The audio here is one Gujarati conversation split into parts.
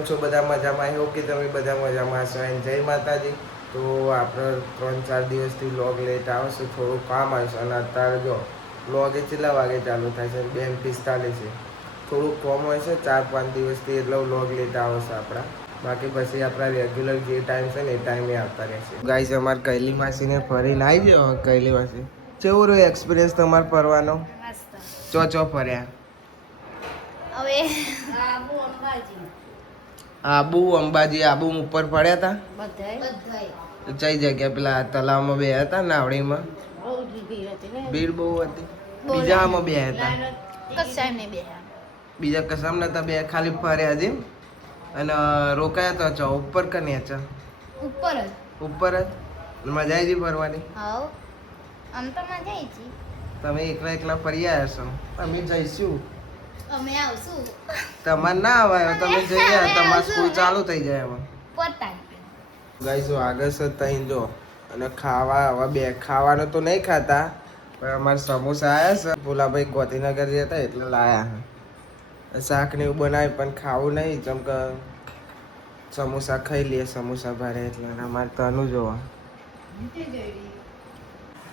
કેમ છો બધા મજામાં? આવ્યો કે તમે બધા મજામાં છો? અને જય માતાજી. તો આપણે 3-4 દિવસથી વ્લોગ લેટ આવશે, થોડું કામ આવશે. અને અત્યારે જો વ્લોગ એ કેટલા વાગે ચાલુ થાય છે? 2:45 છે. થોડુંક કોમ હોય છે 4-5 દિવસથી, એટલે વ્લોગ લેટ આવશે આપણા. બાકી પછી આપણા રેગ્યુલર જે ટાઈમ છે ને એ ટાઈમે આવતા રહેશે. ગાઈસ, અમારે કૈલી માસીને ફરીને આવી જાઓ. કૈલી માસી, કેવો રહ્યો એક્સપિરિયન્સ તમારે ફરવાનો? ચો ફર્યા? હવે આબુ અંબાજી ઉપર પડ્યા હતા બધાય કઈ જગ્યા? પેલા તલાવમાં બે હતા, નાવડીમાં બહુ જ ભીડ હતી ને, ભીડ બહુ હતી. બીજામાં બે હતા, કસાય ને બે બીજા કસામ નતા બે, ખાલી ફર્યા છે. અને રોકાયા તો ઉપર કે નીચે? ઉપર જ. ઉપર જ. મજા આવી હતી ફરવાની? હાવ, આમ તો મજા આવી છે. તમે એકલા એકલા ફરી આવ્યા છો, અમે જઈશું. અમે આવશું. તમારે ના આવાય, તમે જઈ આવ્યા, તમારી સ્કૂલ ચાલુ થઈ જાય હવે. ગાઈસ, આગળ છે તઈ જો. અને ખાવા હવે બે ખાવાનું તો નહીં ખાતા, પણ અમારે સમોસા આવ્યા છે. ભોલાભાઈ ગોધીનગર જતા એટલે લાયા. શાક ને એવું બનાવ્યું, પણ ખાવું નહીં, જેમ કે સમોસા ખાઈ લઈએ. સમોસા ભારે એટલે અમારે તનું જોવા.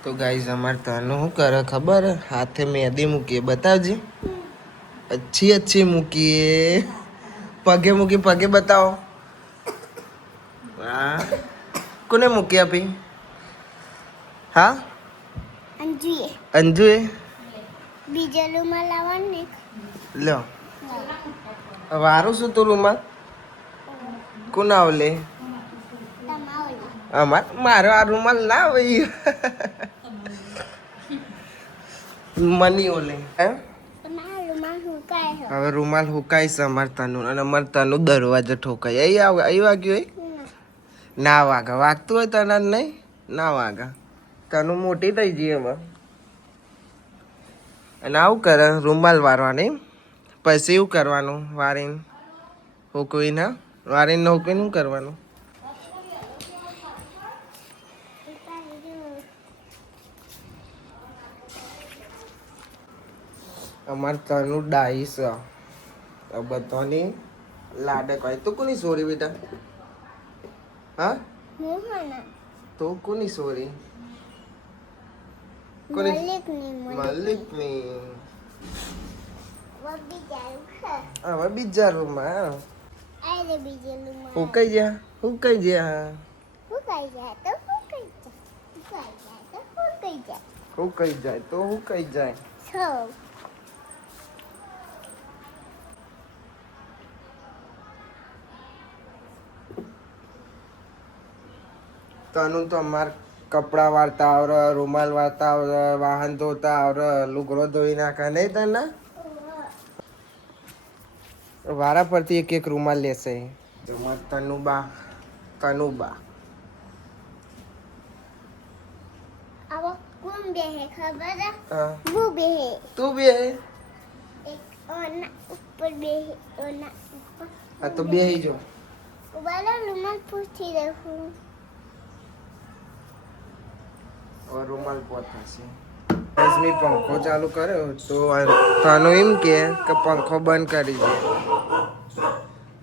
તો ગાઈસ, અમારે તનું શું કરે ખબર? હાથે મહેંદી મૂકીએ, બતાવજે. अच्छी મૂકીએ. પગે મૂકી, પગે બતાવો. હા, કોને મૂકી આપી? હા, અંજુએ. બીજા રૂમાલ લાવવાનું લ્યો, વારું શું તું રૂમાલ? કોણ આવલે? મારો આ રૂમાલ ના ભાઈ. મની ઓલે હે. હવે રૂમાલ હુકાય છે અમાર તનું, અને અમાર તનું દરવાજો ઠોકાય. અહીં વાગ્યું ના વાગા, વાગતું હોય તને નહીં, ના વાગા. તનું મોટી થઈ ગઈ હવે. અને આવું કરે રૂમાલ વારવાની. પછી એવું કરવાનું, વારીને હુકવીને, વારીને હુકવીને શું કરવાનું? અમારે તનું ડાઈ છે બધાની લાડક હોય. તું કોની સોરી બેટા? હા, તું કોની સોરી? મલિકની. હવે બીજા રૂમમાં હુકાઈ ગયા, હુકાઈ ગયા, હુકાઈ જાય તો હુકાઈ જાય. તનું તો અમાર કપડા વાળતા આવડે, રૂમાલ વાળતા આવડે, વાહન ધોતા આવડે, લુગડો ધોઈ નાખે નહીં તને? વારા પરથી એક એક રૂમાલ લેશે. તનુબા, તનુબા. કોણ બેહે ખબર? હું બેહે. તું બેહે? એક ઓના ઉપર બેહે, ઓના ઉપર. આ તો બેહી જો. ઉબાલા રૂમાલ પૂછી રહું. રૂમાલ પોતાશે. મેં પંખો ચાલુ કર્યો તો તનું એમ કે પંખો બંધ કરી દે.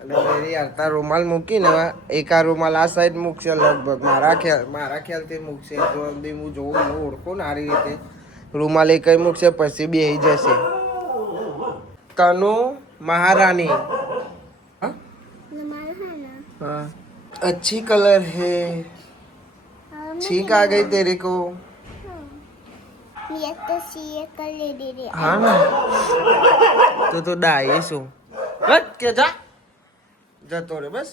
એટલે યાર રૂમાલ મૂકીને એક આ રૂમાલ આ સાઈડ મૂકશે લગભગ, મારા ખ્યાલથી મૂકશે. જો હું જોઉં, હું ઓળખું ને આ રીતે રૂમાલ એક મૂકશે, પછી બેહી જશે. તનુ મહારાની. हाँ, अच्छी कलर है. छींक आ गई तेरे को? ये तो सीए कर ले दे रे. हाँ ना, तो ડાય શું હટ કે જા જતો રે બસ.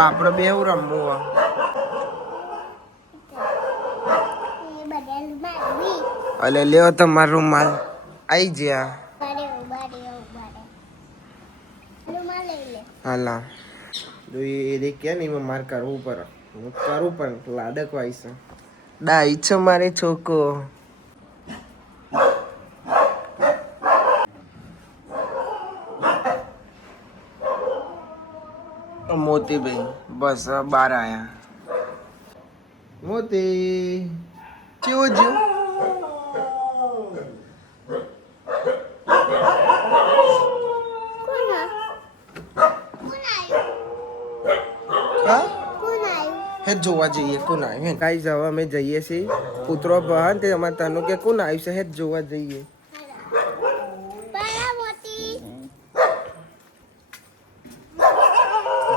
આપણે બે રમવું. અલે લ્યો તમારો રૂમાલ આઈ ગયા. હાલા એ દેખ્યા ને મારે કરવું પડે. હું કરું પણ લાડક વાય છે. ડાઈ છે મારે છોકો. મોતીભાઈ બસ બાર આયા. મોતી ચેવો જ્યો? હે જોવા જઈએ કોણ આવ્યું ગાઈસ હવે અમે જઈએ છીએ કૂતરો બહાર તે અમારે તનું કે કોણ આવ્યું છે હે જોવા જઈએ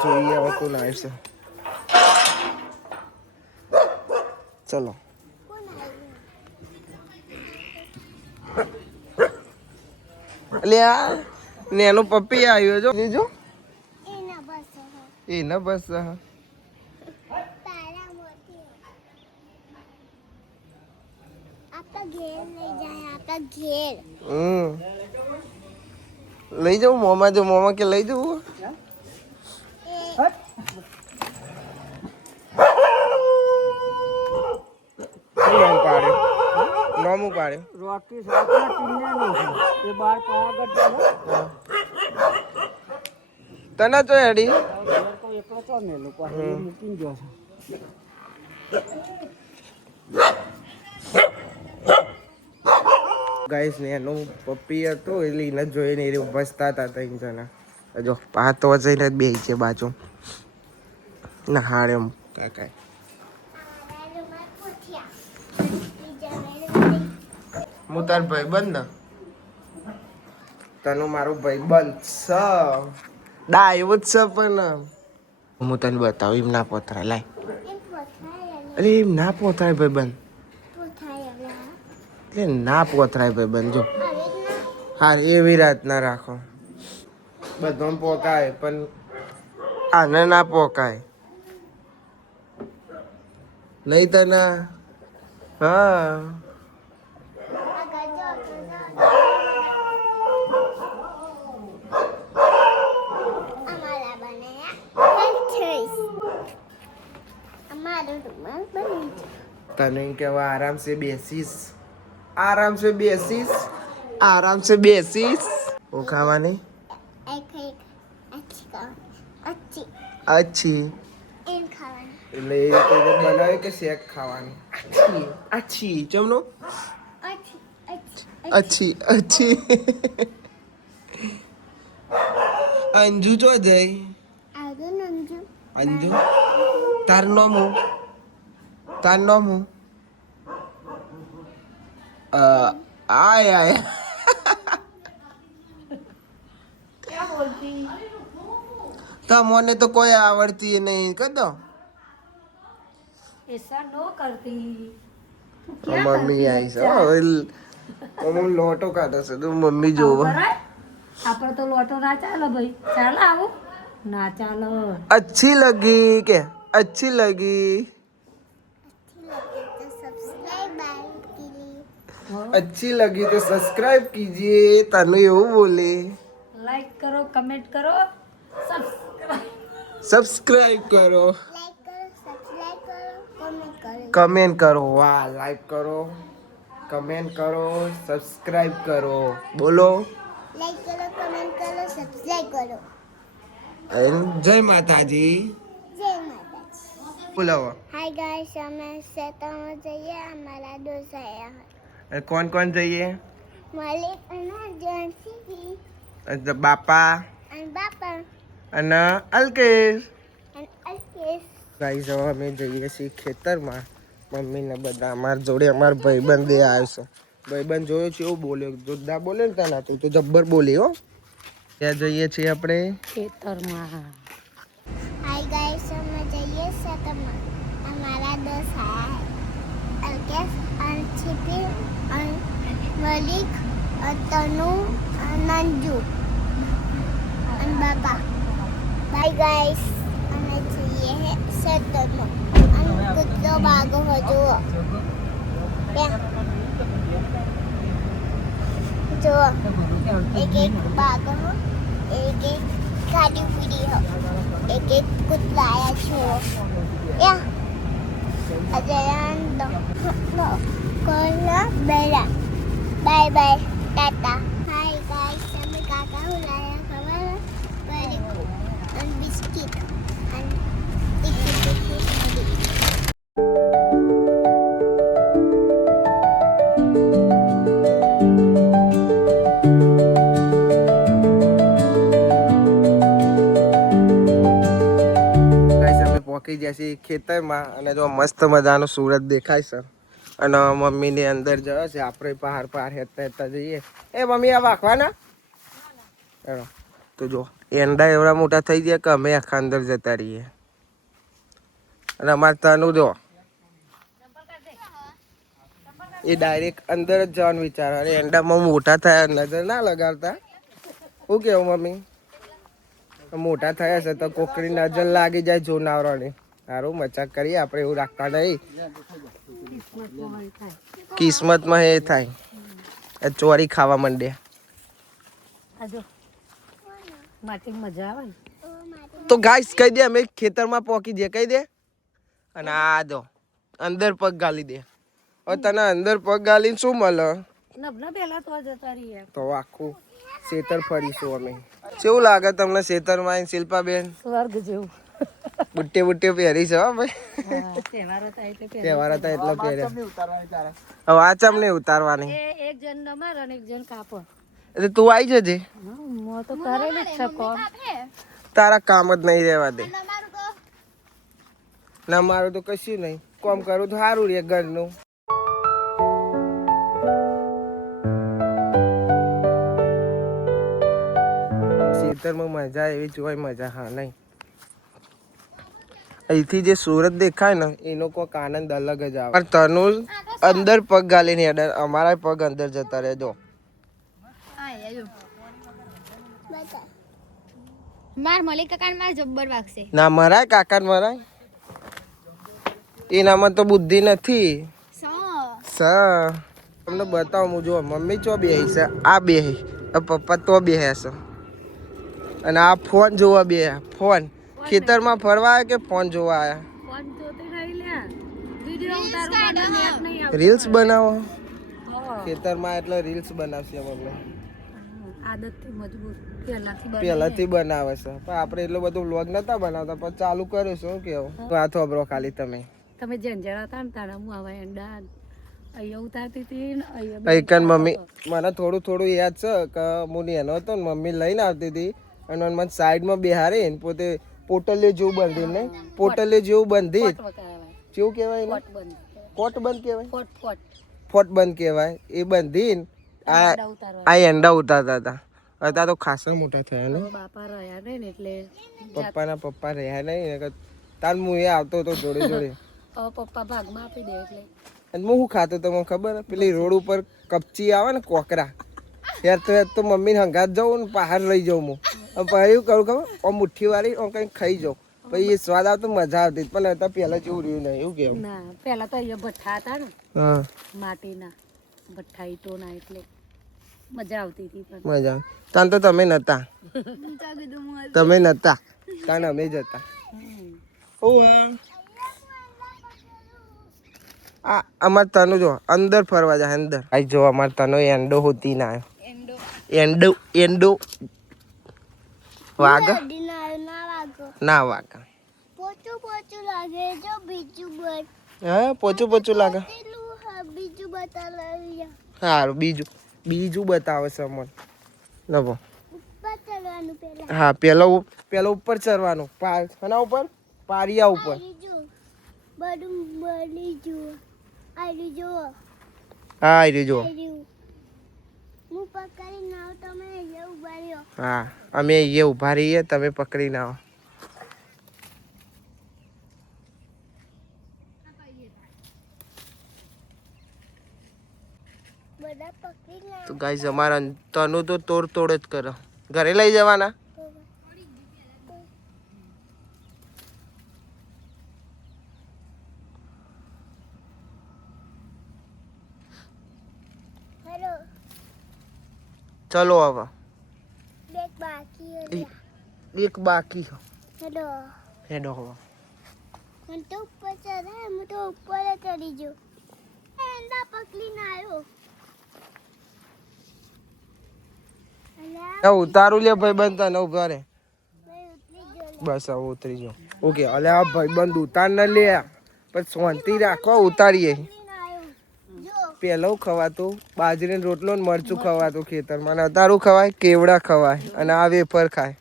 જોઈએ હવે કોણ આવ્યું છે ચલો અલ્યા નેનું પપ્પી આવ્યો જો જો એ ના બસ લઈ જાઉં મોમાં જો મોમાં કે લઈ જવું નોમું પાડ્યું રોકી સાથે ટીન્યાનો છે એ બાર પાગડ છે તને તો હેડી તો એકલો તો ને લોકો મૂકીને ગયો છે ગાઈસ ને એનું પપ્પી હતું એટલે એને જોઈને એ બસતા હતા ત્રણ જણા જો પાતો જઈને બે છે બાજુ ના હારે એમ કાકા હું તાર ભાઈ બંધ તનું મારું ભાઈ બંધ છ દા એવું જ છે પણ હું તને બતાવું એમ ના પોતરાય લાય અરે એમ ના પોતરાય ભાઈ બંધ એટલે ના પોતરાય ભાઈ બંધ જો હા એવી રાત ના રાખો બધો પોકાય પણ આને ના પોકાય નહીં તને હા तने केवा आराम से बेसिस वो खावानी अच्छी એટલે એ રીતે બનાવે કે શેક ખાવાની अच्छी ચમનો अच्छी અંજુ જો જઈ અંજુ તાર નોમું આય મને તો કોઈ આવડતી નહીં કર દો ऐसा नो करती મમ્મી આવી છે હું લોટો કાઢો છે તું મમ્મી જોવા આપણે તો લોટો ના ચાલે ભાઈ ચાલે આવું ના ચાલે अच्छी लगी के अच्छी लगी अच्छी लगी तो सब्सक्राइब कीजिए तनु એવું બોલે लाइक करो कमेंट करो सब्सक्राइब करो कमेंट करो वाह लाइक करो कमेंट करो सब्सक्राइब करो बोलो लाइक करो कमेंट करो सब्सक्राइब करो जय माताजी जय माता बोलो हाय गाइस અમે સેતામાં જઈએ અમારા દોસ્ત આયા कौन कौन चाहिए મલિક અને જોન્સી बापा અને બાપા અને અલ્કેશ અને અલ્કેશ ગાઈસ હવે અમે જઈએ છીએ ખેતરમાં મમ્મીને બધા અમારા જોડે અમારા ભાઈબંધ બે આવ્યો છે ભાઈબંધ જોયો છે એવું બોલ્યો જોરદાર બોલે ને ત્યાં તો જબ્બર બોલી હો ત્યાં જઈએ છીએ આપણે ખેતરમાં હાય ગાઈસ અમે જઈએ સેતામાં અમારા દોસ્ત આયા અલ્કેશ અને છીપી અને મલિક અને તનુ અને નંજુ અને બાપા બાય ગાઈસ અમે જઈએ સેતામાં અને કૂતરો ભાગો હજુ જો એક ભાગો એક ગાડી ફરી હો એક કૂતરા આયા છો યા અજયંતો કોલા બેલા bye bye tata hi guys અમે કાકા ઉલાયા ખબર વેરી ગુડ અને બિસ્કિટ અને ટિકી પોકી જશે ખેતરમાં અને જો મસ્ત મજાનો સુરત દેખાય છે અને મમ્મીની અંદર જવા છે આપણે પહાડ હેતા હેતા જઈએ. એ મમ્મી આ વાંખવાના તો જો એંડા એવડા મોટા થઈ ગયા કે અમે આખા અંદર જતા રહીએ. અને અમારે તનું જો એ ડાયરેક્ટ અંદર જ જવાનું વિચાર અને એંડામાં મોટા થયા નજર ના લગાડતા. શું કેવું મમ્મી? મોટા થયા છે તો કોકરી નજર લાગી જાય જોનાવરોની. સારું મજાક કરીએ આપણે, એવું રાખતા નહીં. કિસ્મતમાં એ થાય. ચોરી ખાવા માંડ્યા મજા આવે તો ગાઈસ કહી દે અમે ખેતરમાં પોકી દે કહી દે. અને આ જો અંદર પગ ગાલી દે. હવે તને અંદર પગ ગાલીને શું મળે? તો આખું ખેતર ફરીશું અમે. કેવું લાગે તમને ખેતરમાં શિલ્પાબેન? સ્વર્ગ જેવું. બુટ્ટે બુટ્ટે પહેરી છે હો ભાઈ. તહેવાર હતા એટલે પહેર્યા. હવે આ ચમ નહીં ઉતારવાની. એક જણ નમાર અને એક જણ કાપડ. એટલે તું આવી જજે. હું તો કરેલું જ છે કોમ. તારા કામ જ નહીં રહેવા દે. ના મારું તો કશું નહીં. કોમ કરું તો સારું રે ઘરનું. ખેતરમાં મજા એવી જોવાય મજા હા નહીં. અહીંથી જે સુરત દેખાય ને એનો કોઈક આનંદ અલગ જ આવે. તનુલ અંદર પગ ગાલીને હેડર, અમારા પગ અંદર જતા રહેજો. માર મલિક કાકા માર જબ્બર વાગશે. ના મરાય કાકા મરાય. એનામાં તો બુદ્ધિ નથી. તમને બતાવું હું જો મમ્મી ચો બેહી છે, આ બેહી, પપ્પા તો બેહે છે અને આ ફોન જોવા બે. ફોન ખેતરમાં ફરવા આવ્યા કે ફોન જોવા આવ્યા? રીલ્સ બનાવો ખેતરમાં એટલે રીલ્સ બનાવશે મમ્મી. પહેલાથી બનાવે છે પણ આપણે એટલો બધો વ્લોગ નતા બનાવતા પણ ચાલુ કર્યું. શું કેવું આ થોબરો ખાલી તમે ઝંઝરા હતા ને તારા હું આવા એંડા અહીંયા ઉતારતી હતી ને અહીંયા મમ્મી મને થોડું થોડું યાદ છે કે હું નેનો હતો ને મમ્મી લઈને આવતી હતી અને મને સાઈડમાં બેહારી ને પોતે પોટલીઓ જેવું બાંધી ને પોટલીઓ જેવું બાંધી કેવું કહેવાય કોટ બંધ કહેવાય ફોટ બંધ કહેવાય એ બાંધીને આ એંડા ઉતારતા હતા. હતા તો ખાસા મોટા થયા ને. બાપા રહ્યા નહીં ને એટલે પપ્પા રહ્યા નહીં. તાર હું એ આવતો હતો જોડે જોડે. પપ્પા ભાગમાં આપી દે એટલે. અને હું શું ખાતો તમને ખબર? પેલી રોડ ઉપર કપચી આવે ને કોકરા, યાર તો મમ્મીને હંગાત જાઉં ને બહાર લઈ જાઉં હું. પછી એવું કરું ખબર આમ મુઠ્ઠી વાળી આમ કંઈક ખાઈ જાઉં. પછી એ સ્વાદ આવતો મજા આવતી. પણ હતા પહેલા જેવું રહ્યું નહીં. એવું કેવું ના પહેલા તો અહીંયા ભઠ્ઠા હતા ને હા માટીના ભઠ્ઠા ઈટોના એટલે મજા આવતી હતી. મજા તાન તો તમે નતા. તમે નતા તાન અમે જ હતા. આ અમાર તનુ જો અંદર ફરવા જાય અંદર. આઈ જો અમાર તનો એંડો હોતી ના એંડો એંડો વાગ ના વાગ. પોચું લાગે જો બીજું બત. હા પોચું લાગે. બીજું બતાવી સારું બીજું બતાવે છે અમને. નવો ઉપર ચડવાનું પેલા. હા પેલો ઉપર ચડવાનું. એના ઉપર પારિયા ઉપર. બધું બની જુઓ. આઈ જુઓ. હા આઈ જો. હું પકડી નાવ તમે અહીંયા ઉભા રહ્યો. હા અમે અહીંયા ઉભા રહીએ તમે પકડી ના આવો. બધા પકડી નાવ. તો ગાઈસ અમારા તનુ તો તોડ જ કરો. ઘરે લઈ જવાના. હેલો ચલો હવે બેક બાકી એક બાકી. હેલો હેડો હવે હું તો ઉપર ચડાય હું તો ઉપર જ ચડી જો. એંડા પકડીને આવ્યો. ઉતારું લે ભાઈ બંધ તને ઉભા રે. બસ હવે ઉતરી જાઓ. ઓકે અલે આ ભાઈ બંધ ઉતાર ન લે પણ શાંતિ રાખો ઉતારીએ. પેલું ખવાતું બાજરીનો રોટલો ને મરચું ખવાતું ખેતરમાં. અતારું ખવાય કેવડા ખવાય અને આ વેફર ખાય.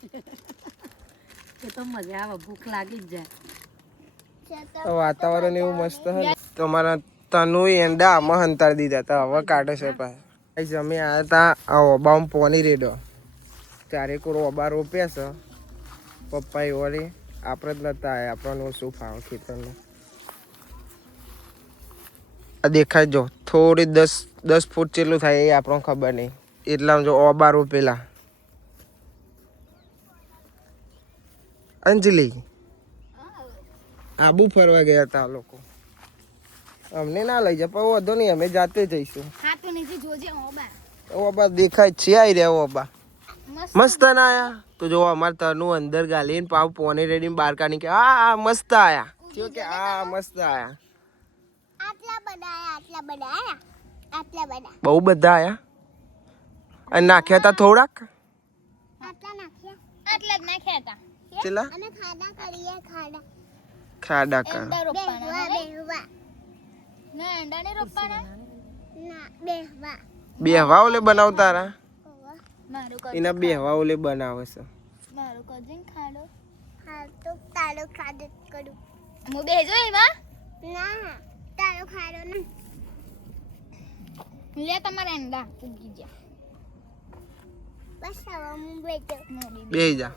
એ તો મજા આવે ભૂખ લાગી જ જાય. વાતાવરણ એવું મસ્ત હે તો અમારા તનુ એંડા આમાં હંતાડી દીધા હતા હવે કાઢે છે પાછા અમે આવ્યા હતા આ ઓબામાં પોની રેડો ચારે કોર ઓબા રોપ્યા છે પપ્પા વળી આપણે જ નતા આવ્યા આપણને શું ફાવ ખેતરનું આ દેખાય જો થોડી 10 ફૂટ જેટલું થાય એ આપણને ખબર નહીં એટલામાં જો ઓબા રોપેલા અંજલિ આબુ ફરવા ગયા હતા આ લોકો અમને ના લઈ જાય પણ વધો નહીં અમે જાતે જઈશું ઓબા દેખાય છે આવી રહ્યા ઓબા મસ્ત ના આયા તો જો અમારે તનું અંદર ગાલીને પાવ પોને રેડી બહાર કાઢી કે આ મસ્ત આયા જો કે આ મસ્ત આયા બહુ બધા આયા અને નાખ્યા હતા થોડાક ચલા ખાડા કર બેહવા ઓલે બનાવતા રા એના બેહવા ઓલે બનાવે છે બેહી જા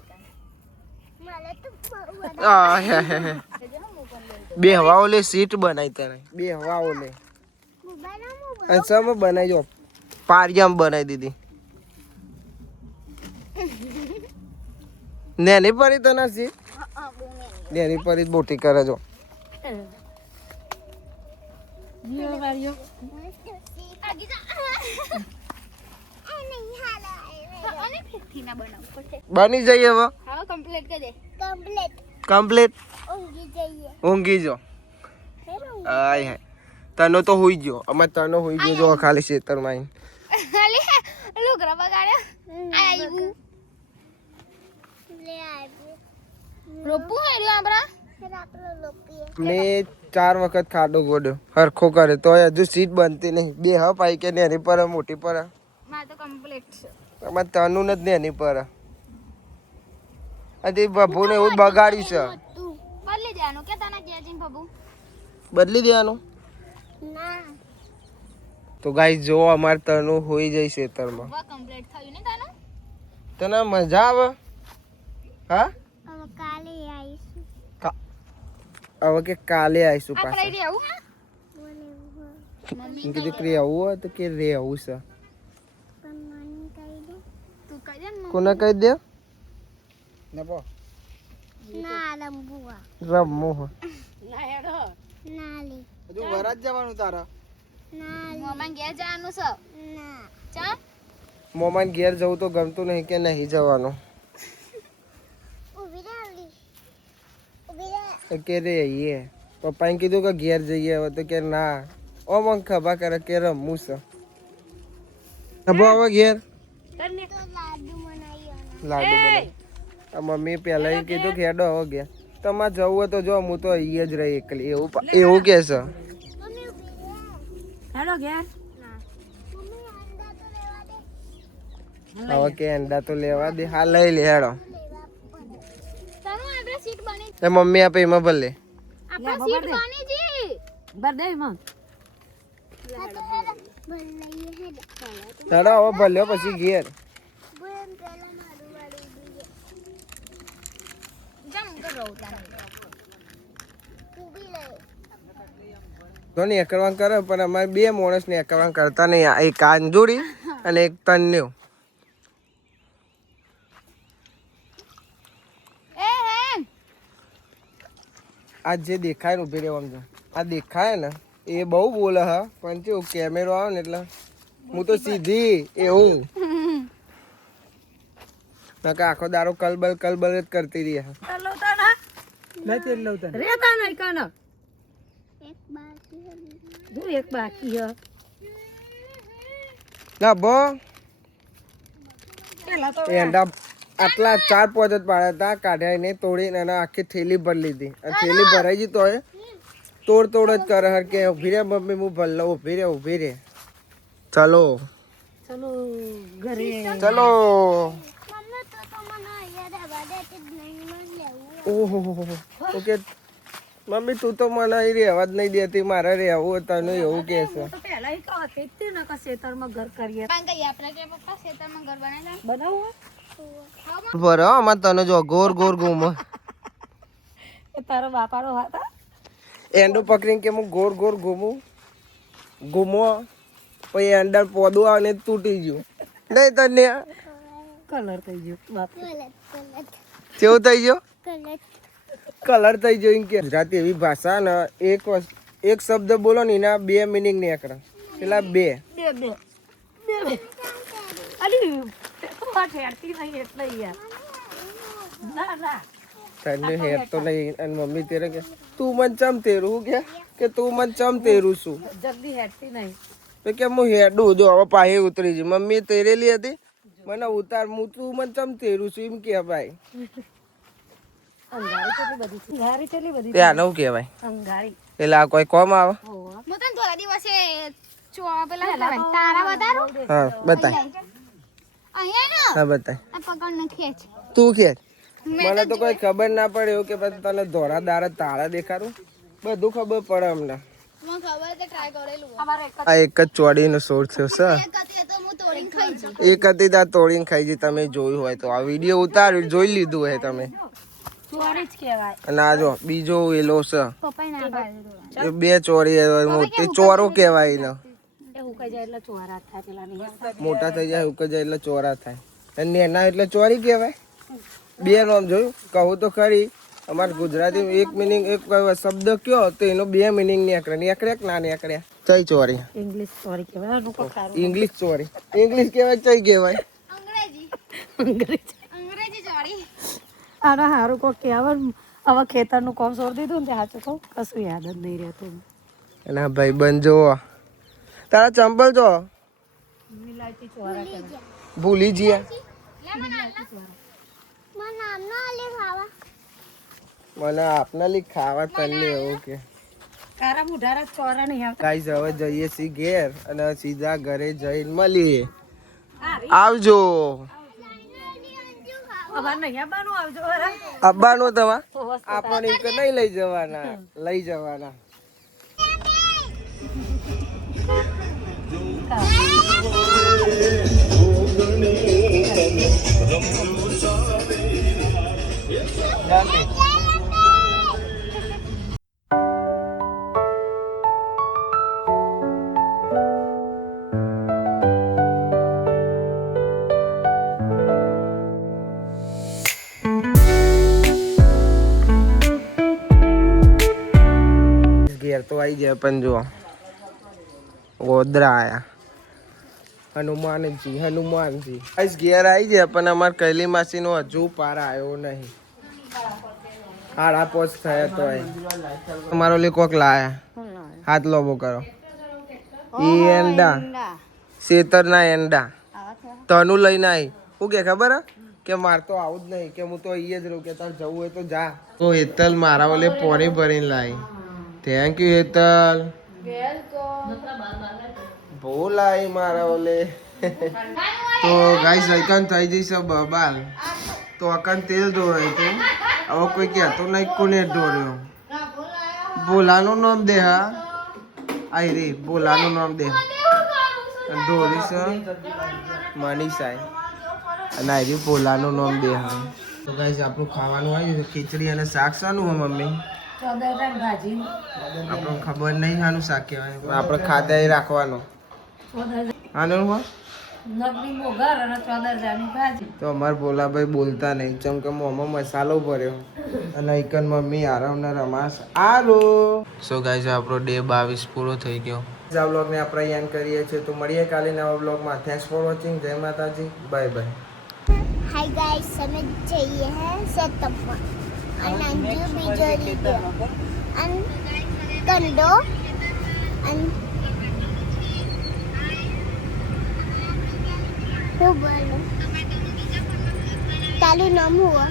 બેહવા ઓલે સીટ બનાવી તને બેહવા ઓલે અને સમ બનાવી જો પારિયામ બનાવી દીધી નેની પરી તો નથી નેની પરી બોટી કરે જો બની જઈએ હવે કમ્પ્લીટ ઊંઘી જો આય તનો તો હોઈ ગયો અમે તનો હોઈ ગયો જો ખાલી ખેતરમાં મેં 4 વખત ખાડો ગોડ્યો હરખો કરે તો હજુ સીટ બનતી નહીં બે હ પાઈ કે નેની પર મોટી પર અમારે તનું નથી નેની પર બબુને એવું બગાડ્યું છે બદલી દેવાનું તો ગાઈસ જો અમારે તનું હોઈ જાય ખેતરમાં તને મજા આવે હા હવે કે કાલે આવીશું પાછા કીધું કે આવું હોય તો કે રે આવું છે કોને કહી દે રમવું હજુ વરાજ જવાનું તારા મોમાન ઘેર જવું તો ગમતું નહીં કે નહીં જવાનું કે રે આઈએ પપ્પાએ કીધું કે ઘેર જઈએ હવે તો કે ના ઓ મને ખભા કરે કે રમવું છે ખભા હવે ઘેર લાડુ બનાવી મમ્મી પહેલા એ કીધું કે હેડો હવે ઘેર તમારે જવું હોય તો જો હું તો અહીંયા જ રહી એકલી એવું કે છે હવે કે અંડા તો લેવા દે હા લઈ લે હેડો મમ્મી આપે એમાં ભલે હેડો હવે ભલે પછી ઘેર ને એકરવાન કરે પણ અમારે 2 માણસ ને એકરવાન કરતા નહીં એક અંજુરી અને એક તન્યુ આ જે દેખાય ને ઉભી રહેવા સમજો આ દેખાય ને એ બહુ બોલે હા પણ કેવું કેમેરો આવે ને એટલે હું તો સીધી એવું આખો દારો કલબલ જ કરતી રહી ના બો એંડા આટલા 4-5 જ પાડ્યા હતા કાઢ્યા ને તોડીને અને આખી થેલી ભરી લીધી થેલી ભરાઈ ગઈ તો તોડ જ કરે હર કે ઉભી રે મમ્મી હું ભર લઉં ઉભી રે ચલો ઓહો ઓકે મમ્મી તું તો મને અહીં રહેવા જ નહીં દેતી, મારે રહેવું તને એવું કે છે. હું તો પહેલા ઈ કહો કે તે ને કે ખેતરમાં ઘર કરીએ પણ કઈ આપણે કે પપ્પા ખેતરમાં ઘર બનાવ્યા બનાવું બરો આમાં તને જો ગોર ગોર ઘૂમો એ તારો બાપાનો હતા એંડો પકડીને કે હું ગોર ગોર ઘૂમો પછી અંદર પોદું આવે ને તૂટી ગયું નહીં તને કલર થઈ ગયો બાપ કેવું થઈ ગયો કલર કલર થઈ ગયો એમ કે ગુજરાતી એવી ભાષા ને એક શબ્દ બોલો ને એના બે મિનિંગ નીકળે પેલા બે બે બે બે બે અલી વાત હેરતી નહીં એટલે યાર ના ના તને હેર તો નહીં અને મમ્મી તેરે કે તું મન ચમ તેરું કે તું મન ચમ તેરું છું જલ્દી હેરતી નહીં તો કે હું હેડું જો હવે પાહે ઉતરી જ મમ્મી તેરેલી હતી મને ઉતાર હું તું મન ચમ તેરું છું એમ કે ભાઈ અંગારી કેટલી બધી છે અંગારી કેટલી બધી તે આનું કહેવાય અંગારી એટલે આ કોઈ કોમ આવે હોવા હું તને થોડા દિવસે પેલા તારા વધારું હા બતાય અહીંયા હા બતાય આ પકડ ન ખેંચ તું કે મને તો કોઈ ખબર ના પડે એવું કે પછી તને ધોળા દારા તારા દેખાડું બધું ખબર પડે અમને મને ખબર છે ટ્રાય કરેલું અમારે એક આ એક જ ચોડીનો સોર થયો છે એક હતી તો હું તોડીને ખાઈ જઈ એક હતી ત્યાં તોડીને ખાઈ જઈ તમે જોયું હોય તો આ વિડીયો ઉતાર્યું જોઈ લીધું હોય તમે ચોરી જ કહેવાય અને આ જો બીજો એલો છે પપ્પાએ ના પાડેલું એ બે ચોરી મોટી ચોરો કહેવાય એને એ હુકાઈ જાય એટલે ચોરા થાય પેલા નહીં મોટા થઈ જાય ઉકે જાય એટલે ચોરા થાય અને નેના એટલે ચોરી કહેવાય બે નામ જોયું કહું તો ખરી અમારે ગુજરાતીમાં એક મિનિંગ એક શબ્દ કયો તો એનો બે મિનિંગ નીકળે કે ના નીકળ્યા ચઈ ચોરી ઇંગ્લિશ ચોરી કહેવાય આનું કોઈ ખારું ઇંગ્લિશ ચોરી ઇંગ્લિશ કહેવાય ચઈ કહેવાય અંગ્રેજી અંગ્રેજી અંગ્રેજી ચોરી આના હારું કોઈ કહેવાય હવે ખેતરનું કામ છોડી દીધું ને ત્યાં કહું કશું યાદ જ નહીં રહેતું અને આ ભાઈ બંધ જોવો તારા ચંપલ જો મિલાયતી ચોરા કરે ભૂલી ગયા મને નામ ના આલે ખાવા મને આપનાલી ખાવા તને એવું કે કારા મુઢારા ચોરા નહીં આવતા ગાઈસ હવે જઈએ છીએ ઘેર અને સીધા ઘરે જઈને મળીએ આવજો અમારે નહીં આવવાનું આવજો બરા અબ્બાનો તમા આપણને એક નહીં લઈ જવાના ઘેર તો આવી જાય પણ જો ગોદરા આયા હનુમાનજી આજ ઘેર આવી જાય પણ અમાર કૈલી માસી નો હજુ પાર આવ્યો નહીં હાડા પોચ થયા તો તમારો લે કોક લાયા હાથ લોબો કરો ઈ એંડા શેતરના એંડા તનુ લઈને આવી શું કે ખબર હે કે માર તો આવું જ નહીં કે હું તો અહીંયા જ રહું કે તાર જવું હોય તો જા તો હેતલ મારા ઓલે પોણી ભરીને લાવી થેન્ક યુ હેતલ ભૂલ આવી મારા ઓલે તો ગાઈસ અકન થઈ જઈશ બબાલ તો અકન તેલ દોરાય તો હવે કોઈ કહેતો નહીં કોને દોર્યો ભોલાનું નામ દે હા આઈ રે ભોલાનું નામ દે દોરીશ મનીષાય અને આઈ રે ભોલાનું નામ દે હા તો ગાઈસ આપણું ખાવાનું આવ્યું ખીચડી અને શાક શાનું હોય મમ્મી ભાજી આપણને ખબર નહીં શાનું શાક કહેવાય આપણે ખાધા રાખવાનો આનું હોય નગરી મોગર અને ચોદરજાની ભાજી તો અમાર ભોલાભાઈ બોલતા નહીં જેમ કે મોંમાં મસાલો ભર્યો અને એકન મમ્મી આરામના રમાશ આલો સો ગાઈસ આપણો ડે 22 પૂરો થઈ ગયો આ વ્લોગને આપણે અહીંયા કરીએ છીએ તો મળીએ કાલે નવા વ્લોગમાં થેન્ક્સ ફોર વોચિંગ જય માતાજી બાય બાય હાય ગાઈસ અમે જઈએ હે સેટઅપમાં અને અંજુ બીજો લીધો અને કંડો અને શું બોલું તારું નામ હુआ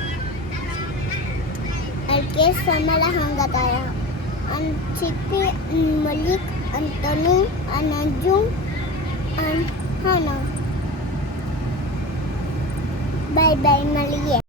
અલ્કેશ અમારા હંગાત આયા અને ચિક્કી મલિક અને તનુ અને અંજુ અને હાના બાય બાય મળીએ